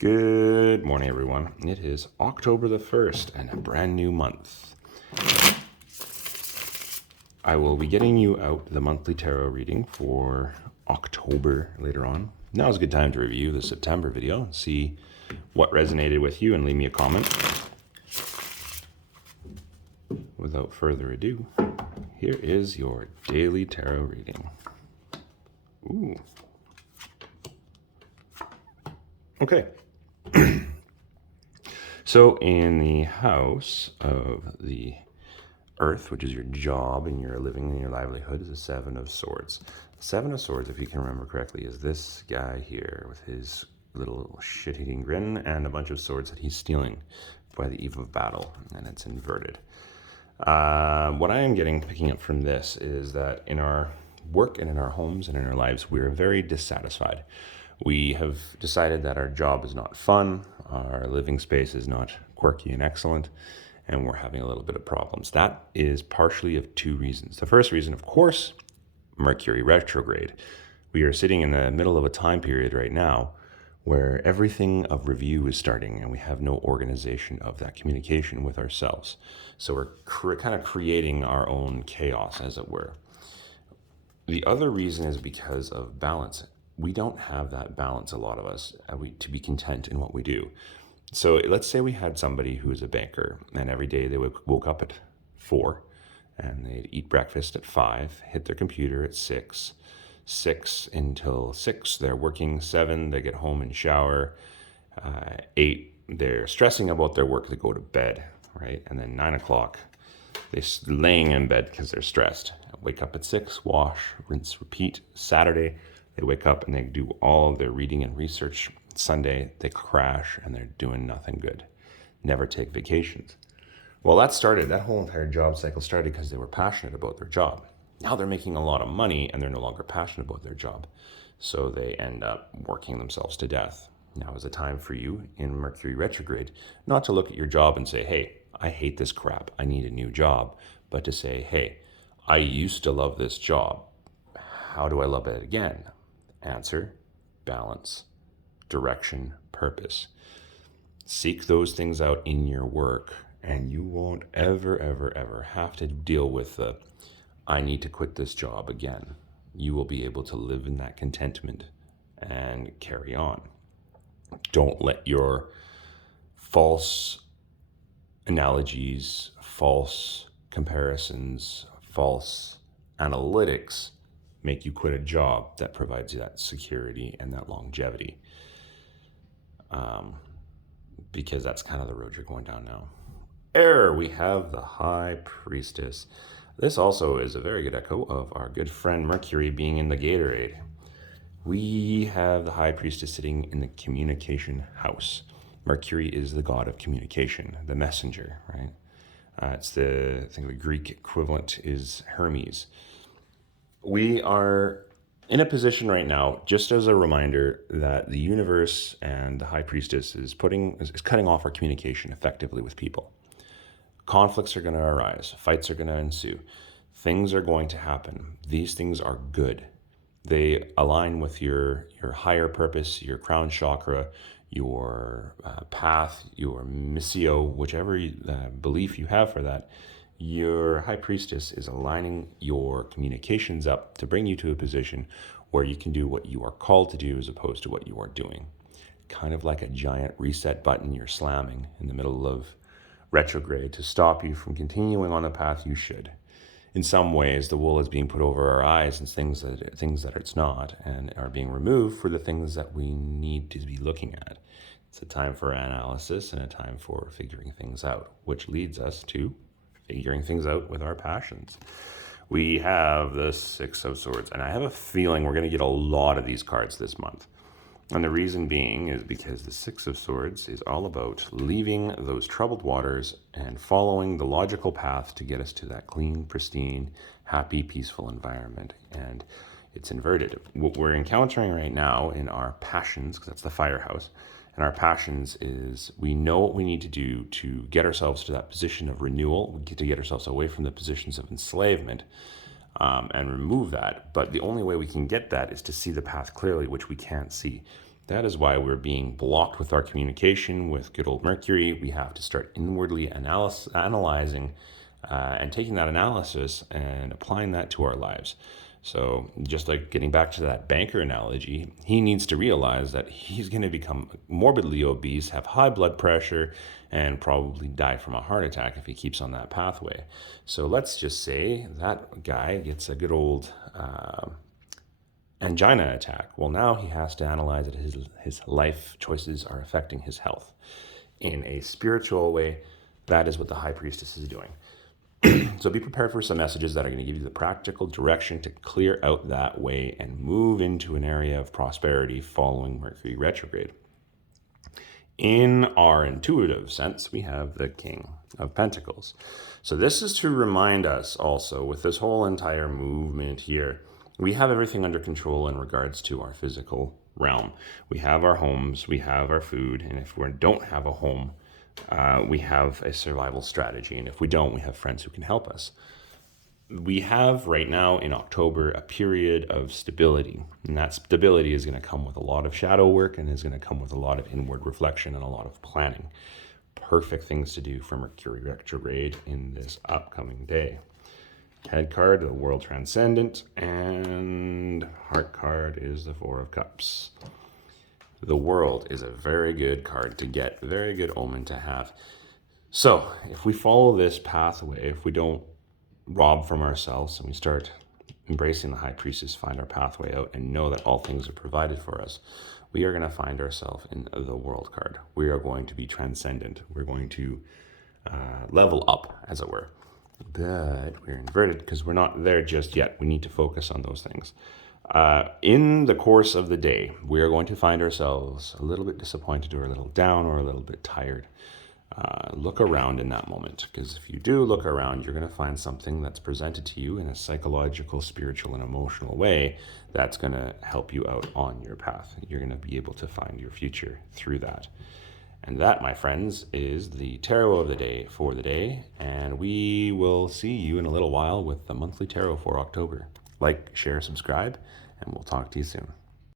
Good morning, everyone. It is October the 1st and a brand new month. I will be getting you out the monthly tarot reading for October later on. Now is a good time to review the September video and see what resonated with you and leave me a comment. Without further ado, here is your daily tarot reading. Ooh. Okay. So in the house of the earth, which is your job and your living and your livelihood, is the Seven of Swords. The Seven of Swords, if you can remember correctly, is this guy here with his little shit-eating grin and a bunch of swords that he's stealing by the eve of battle, and it's inverted. What I am picking up from this is that in our work and in our homes and in our lives, we're very dissatisfied. We have decided that our job is not fun, our living space is not quirky and excellent, and we're having a little bit of problems. That is partially of two reasons. The first reason, of course, Mercury Retrograde. We are sitting in the middle of a time period right now where everything of review is starting and we have no organization of that communication with ourselves. So we're kind of creating our own chaos, as it were. The other reason is because of balance. We don't have that balance, a lot of us, to be content in what we do. So let's say we had somebody who is a banker and every day they woke up at 4 and they'd eat breakfast at 5, hit their computer at 6 until 6, they're working, 7, they get home and shower, 8, they're stressing about their work, they go to bed, right? And then 9 o'clock, they're laying in bed because they're stressed. Wake up at 6, wash, rinse, repeat. Saturday, they wake up and they do all of their reading and research. Sunday, they crash and they're doing nothing good. Never take vacations. Well, that whole entire job cycle started because they were passionate about their job. Now they're making a lot of money and they're no longer passionate about their job. So they end up working themselves to death. Now is the time for you in Mercury Retrograde not to look at your job and say, hey, I hate this crap, I need a new job, but to say, hey, I used to love this job. How do I love it again? Answer, balance, direction, purpose. Seek those things out in your work and you won't ever have to deal with the I need to quit this job again. You will be able to live in that contentment and carry on. Don't let your false analogies, false comparisons, false analytics make you quit a job that provides you that security and that longevity. Because that's kind of the road you're going down now. We have the High Priestess. This also is a very good echo of our good friend Mercury being in the Gatorade. We have the High Priestess sitting in the communication house. Mercury is the god of communication, the messenger, right? I think the Greek equivalent is Hermes. We are in a position right now, just as a reminder, that the universe and the High Priestess is cutting off our communication effectively with people. Conflicts are going to arise. Fights are going to ensue. Things are going to happen. These things are good. They align with your higher purpose, your crown chakra, your path, your missio, whichever belief you have for that. Your High Priestess is aligning your communications up to bring you to a position where you can do what you are called to do as opposed to what you are doing. Kind of like a giant reset button you're slamming in the middle of retrograde to stop you from continuing on the path you should. In some ways, the wool is being put over our eyes and things that it's not, and are being removed for the things that we need to be looking at. It's a time for analysis and a time for figuring things out, which leads us to figuring things out with our passions. We have the Six of Swords, and I have a feeling we're going to get a lot of these cards this month. And the reason being is because the Six of Swords is all about leaving those troubled waters and following the logical path to get us to that clean, pristine, happy, peaceful environment. And it's inverted. What we're encountering right now in our passions, because that's the firehouse, and our passions is we know what we need to do to get ourselves to that position of renewal. We get to get ourselves away from the positions of enslavement and remove that. But the only way we can get that is to see the path clearly, which we can't see. That is why we're being blocked with our communication with good old Mercury. We have to start inwardly analyzing and taking that analysis and applying that to our lives. So just like getting back to that banker analogy, he needs to realize that he's going to become morbidly obese, have high blood pressure, and probably die from a heart attack if he keeps on that pathway. So let's just say that guy gets a good old angina attack. Well, now he has to analyze that his life choices are affecting his health. In a spiritual way, that is what the High Priestess is doing. So be prepared for some messages that are going to give you the practical direction to clear out that way and move into an area of prosperity following Mercury retrograde. In our intuitive sense, we have the King of Pentacles. So this is to remind us also with this whole entire movement here, we have everything under control in regards to our physical realm. We have our homes, we have our food, and if we don't have a home, we have a survival strategy, and if we don't, we have friends who can help us. We have right now in October a period of stability, and that stability is going to come with a lot of shadow work and is going to come with a lot of inward reflection and a lot of planning. Perfect things to do for Mercury retrograde in this upcoming day. Head card, the World Transcendent, and heart card is the Four of Cups. The World is a very good card to get, very good omen to have. So if we follow this pathway, if we don't rob from ourselves and we start embracing the High Priestess, find our pathway out and know that all things are provided for us, we are going to find ourselves in the World card. We are going to be transcendent. We're going to level up, as it were. But we're inverted because we're not there just yet. We need to focus on those things. In the course of the day, we are going to find ourselves a little bit disappointed or a little down or a little bit tired. Look around in that moment, because if you do look around, you're going to find something that's presented to you in a psychological, spiritual, and emotional way that's going to help you out on your path. You're going to be able to find your future through that. And that, my friends, is the tarot of the day for the day. And we will see you in a little while with the monthly tarot for October. Like, share, subscribe, and we'll talk to you soon.